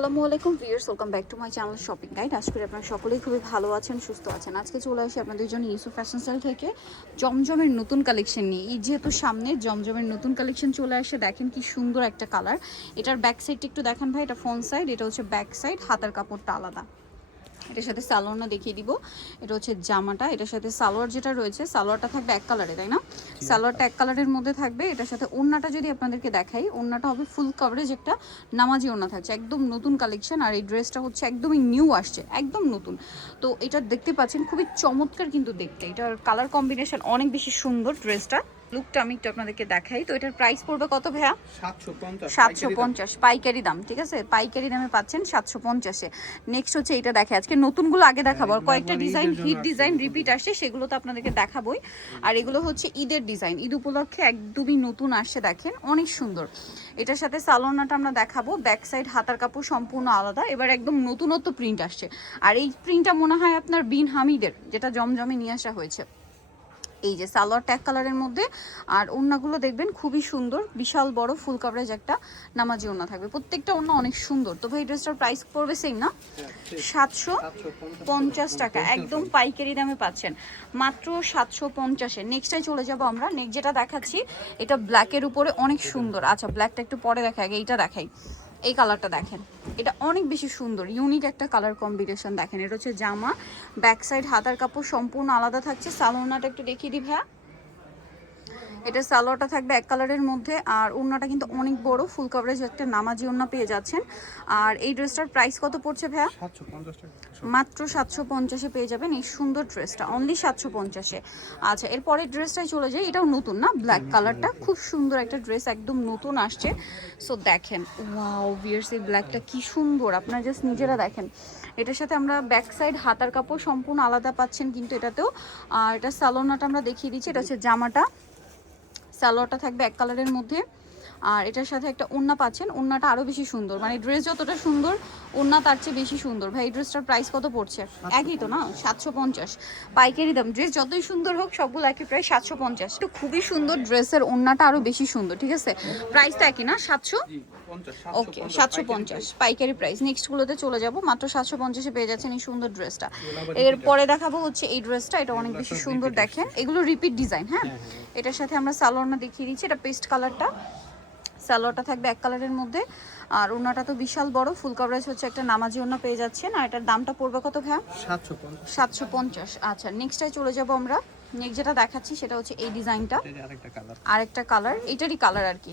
আসসালামু আলাইকুম viewers, welcome back to my channel shopping guide. আশা করি আপনারা সকলেই খুবই ভালো আছেন, সুস্থ আছেন। আজকে চলে আসি আপনাদের জন্য ইউসুফ ফ্যাশন স্টাইল থেকে জমজমের নতুন কালেকশন নিয়ে। এই যেহেতু সামনে জমজমের নতুন কালেকশন চলে আসে, দেখেন কি সুন্দর একটা কালার। এটার ব্যাক সাইডটা একটু দেখান ভাই। এটা ফ্রন্ট সাইড, এটা হচ্ছে ব্যাক সাইড, হাতার কাপড়টা আলাদা। এটার সাথে সালোয়ারটা দেখিয়ে দিব। এটা হচ্ছে জামাটা, এটার সাথে সালোয়ার যেটা রয়েছে, সালোয়ারটা থাকবে এক কালারে, তাই না? সালোয়ারটা এক কালারের মধ্যে থাকবে। এটার সাথে ওড়নাটা যদি আপনাদেরকে দেখাই, ওড়নাটা হবে ফুল কভারেজ একটা নামাজি ওড়না থাকছে, একদম নতুন কালেকশন। আর এই ড্রেসটা হচ্ছে একদমই নিউ আসছে, একদম নতুন। তো এটা দেখতে পাচ্ছেন খুবই চমৎকার কিন্তু দেখতে। এটার কালার কম্বিনেশন অনেক বেশি সুন্দর। ড্রেসটা লুকটা আমি একটু আপনাদেরকে দেখাই। তো এটার প্রাইস পড়বে কত ভাইয়া? 750 পাইকারি দাম, ঠিক আছে? পাইকারি দামে পাচ্ছেন 750-এ। নেক্সট হচ্ছে এটা দেখে, আজকে নতুনগুলো আগে দেখাবো। আর কয়েকটা ডিজাইন হিট ডিজাইন রিপিট আসছে, সেগুলো তো আপনাদেরকে দেখাবোই। আর এগুলো হচ্ছে ঈদের ডিজাইন, ঈদ উপলক্ষে একদমই নতুন আসছে, দেখেন অনেক সুন্দর। এটার সাথে সালোয়ারটা আমরা দেখাবো। ব্যাক সাইড হাতার কাপড় সম্পূর্ণ আলাদা, এবার একদম নতুনত্ব প্রিন্ট আসছে। আর এই প্রিন্টটা মনে হয় আপনার বিন হামিদের, যেটা জমজমে নিয়ে আসা হয়েছে। এই যে সালোয়ার ট্যাগ কালারের মধ্যে। আর ওড়নাগুলো দেখবেন খুবই সুন্দর, বিশাল বড় ফুল কভারেজ একটা নামাজি ওড়না থাকবে। প্রত্যেকটা ওড়না অনেক সুন্দর। তো ভাই ড্রেসটার প্রাইস পড়বে সেম না? 750 টাকা, একদম পাইকারি দামে পাচ্ছেন মাত্র 750-এ। নেক্সটটাই চলে যাব আমরা। নেক্সট যেটা দেখাচ্ছি, এটা ব্ল্যাকের উপরে অনেক সুন্দর। আচ্ছা, ব্ল্যাকটা একটু পরে দেখা, আগে এইটা দেখাই। এই কালারটা দেখেন, এটা অনেক বেশি সুন্দর, ইউনিক একটা কালার কম্বিনেশন। দেখেন এটা হচ্ছে জামা, ব্যাক সাইড হাতার কাপড় সম্পূর্ণ আলাদা থাকছে। সালোয়ারটা একটু দেখিয়ে দিই ভাইয়া। এটা সালোয়ারটা থাকবে এক কালারের মধ্যে। আর ওড়নাটা কিন্তু অনেক বড়, ফুল কভারেজ একটা নামাজি ওড়না পেয়ে যাচ্ছেন। আর এই ড্রেসটার প্রাইস কত পড়ছে ভাইয়া? 750 টাকা, মাত্র 750-এ পেয়ে যাবেন এই সুন্দর ড্রেসটা, অনলি 750-এ। আচ্ছা, এরপরের ড্রেসটাই চলে যায়। এটাও নতুন না, ব্ল্যাক কালারটা খুব সুন্দর একটা ড্রেস, একদম নতুন আসছে। সো দেখেন, ওয়াও ভিউয়ার্স, এই ব্ল্যাকটা কি সুন্দর, আপনারা জাস্ট নিজেরা দেখেন। এটার সাথে আমরা ব্যাক সাইড হাতার কাপড় সম্পূর্ণ আলাদা পাচ্ছেন কিন্তু এটাতেও। আর এটা সালোয়ারটা আমরা দেখিয়ে দিচ্ছি। এটা হচ্ছে জামাটা, সালোয়ারটা থাকবে এক কালারের মধ্যে। আর এটার সাথে একটা ওড়না পাচ্ছেন, ওড়নাটা আরও বেশি সুন্দর, মানে ড্রেস যতটা সুন্দর ওড়না তার চেয়ে বেশি সুন্দর। ভাই এই ড্রেসটার প্রাইস কত পড়ছে? একই তো না, 750 পাইকারি দাম। ড্রেস যতই সুন্দর হোক সবগুলো একই প্রায় 750। তো খুবই সুন্দর ড্রেসের ওড়নাটা আরও বেশি সুন্দর, ঠিক আছে? প্রাইসটা একই না, 700? ওকে, 750 পাইকারি প্রাইস। নেক্সটগুলোতে চলে যাব। মাত্র 750-এ পেয়ে যাচ্ছেন এই সুন্দর ড্রেসটা। এরপরে দেখাবো হচ্ছে এই ড্রেসটা, এটা অনেক বেশি সুন্দর। দেখেন এগুলো রিপিট ডিজাইন। হ্যাঁ, এটার সাথে আমরা সালোয়ারটা দেখিয়ে দিচ্ছি। এটা পেস্ট কালারটা, সালোয়ারটা থাকবে এক কালারের মধ্যে। আর ওড়নাটা তো বিশাল বড়, ফুল কভারেজ হচ্ছে একটা নামাজি ওড়না পেয়ে যাচ্ছেন। আর এটার দামটা পড়বে কত ভাইয়া? 750। আচ্ছা, নেক্সটটাই চলে যাব আমরা। নেক্সট যেটা দেখাচ্ছি সেটা হচ্ছে এই ডিজাইনটা, আরেকটা কালার, এটারই কালার আর কি,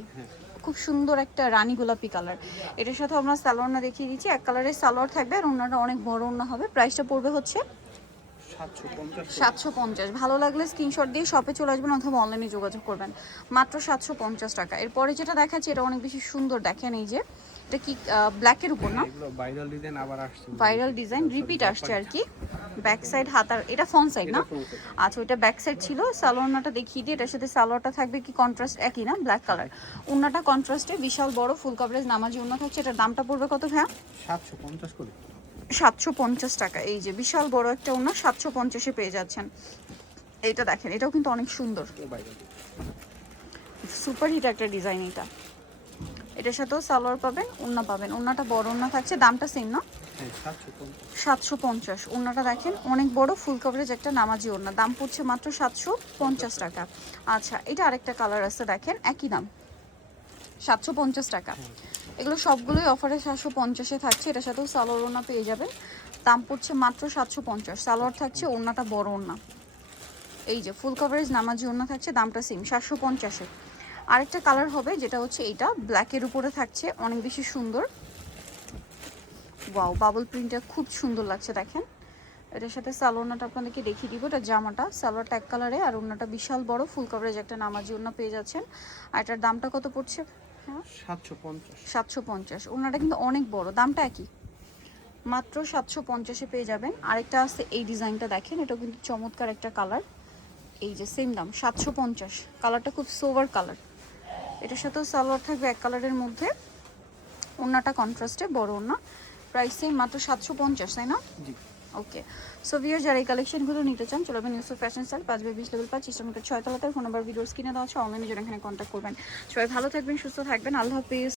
খুব সুন্দর একটা রানী গোলাপি কালার। এটার সাথে আমরা সালোয়ারটা দেখিয়ে দিচ্ছি। এক কালারের সালোয়ার থাকবে আর ওড়নাটা অনেক বড় ওড়না হবে। প্রাইসটা পড়বে হচ্ছে 750। ভালো লাগলে স্ক্রিনশট দিয়ে শপে চলে আসবেন অথবা অনলাইনে যোগাযোগ করবেন। মাত্র 750 টাকা। এরপরে যেটা দেখাচ্ছি এটা অনেক বেশি সুন্দর। দেখেন এই যে, এটা কি ব্ল্যাকের উপর না? এগুলো ভাইরাল ডিজাইন আবার আসছে, ভাইরাল ডিজাইন রিপিট আসছে আর কি। ব্যাক সাইড হাতার, এটা ফ্রন্ট সাইড না? আচ্ছা, ওইটা ব্যাক সাইড ছিল। সালোয়ারটা দেখিয়ে দিই। এটার সাথে সালোয়ারটা থাকবে কি কন্ট্রাস্ট একই না, ব্ল্যাক কালার। ওড়নাটা কন্ট্রাস্টে, বিশাল বড় ফুল কভারেজ নামাজি ওড়না থাকছে। এটার দামটা পড়বে কত ভাইয়া? 750 করে। 750 টাকা। এই যে বিশাল বড় একটা ওড়না 750-এ পেয়ে যাচ্ছেন। এইটা দেখেন, এটাও কিন্তু অনেক সুন্দর, সুপার হিট একটা ডিজাইন এটা। এটার সাথেও সালোয়ার পাবেন, ওড়না পাবেন। ওড়নাটা বড় ওড়না থাকছে, দামটা সেম না? 750। ওড়নাটা দেখেন অনেক বড়, ফুল কভারেজ একটা নামাজি ওড়না, দাম পড়ছে মাত্র 750 টাকা। আচ্ছা, এটা আরেকটা কালার আছে, দেখেন একই দাম, 750 টাকা। এগুলো সবগুলোই অফারে 750-এ থাকছে। এটার সাথেও সালোয়ার ওড়না পেয়ে যাবেন, দাম পড়ছে মাত্র 750। সালোয়ার থাকছে, ওড়নাটা বড় ওড়না। এই যে ফুল কভারেজ নামাজি ওড়না থাকছে, দামটা সেম 750-এ। আরেকটা কালার হবে যেটা হচ্ছে এইটা, ব্ল্যাকের উপরে থাকছে, অনেক বেশি সুন্দর। ওয়াও, বাবল প্রিন্টটা খুব সুন্দর লাগছে দেখেন। এটার সাথে সালোয়ারটা আপনাদেরকে দেখিয়ে দিব। এটা জামাটা, সালোয়ারটা এক কালারে আর ওড়নাটা বিশাল বড়, ফুল কভারেজ একটা নামাজি ওড়না পেয়ে যাচ্ছেন। আর এটার দামটা কত পড়ছে? হ্যাঁ, 750। ওড়নাটা কিন্তু অনেক বড়, দামটা একই, মাত্র 750-এ পেয়ে যাবেন। আরেকটা আছে এই ডিজাইনটা, দেখেন এটা কিন্তু চমৎকার একটা কালার। এই যে সেম দাম 750। কালারটা খুব সোভার কালার। এটার সাথেও সালোয়ার থাকবে এক কালারের মধ্যে, ওড়নাটা কন্ট্রাস্টে, বড় ওড়না। প্রাইস সেম, মাত্র 750, তাই না? ওকে। সো ভিউয়ার, যারা এই কালেকশনগুলো নিতে চান চলে যাবেন Yusuf fashion style, 5/20 level 5 eastern 6 তলাতে। ফোন নাম্বার ভিডিওস কিনে দেওয়া আছে, অনলাইনে যারা এখানে কন্ট্যাক্ট করবেন। সবাই ভালো থাকবেন, সুস্থ থাকবেন, আল্লাহ হাফিজ।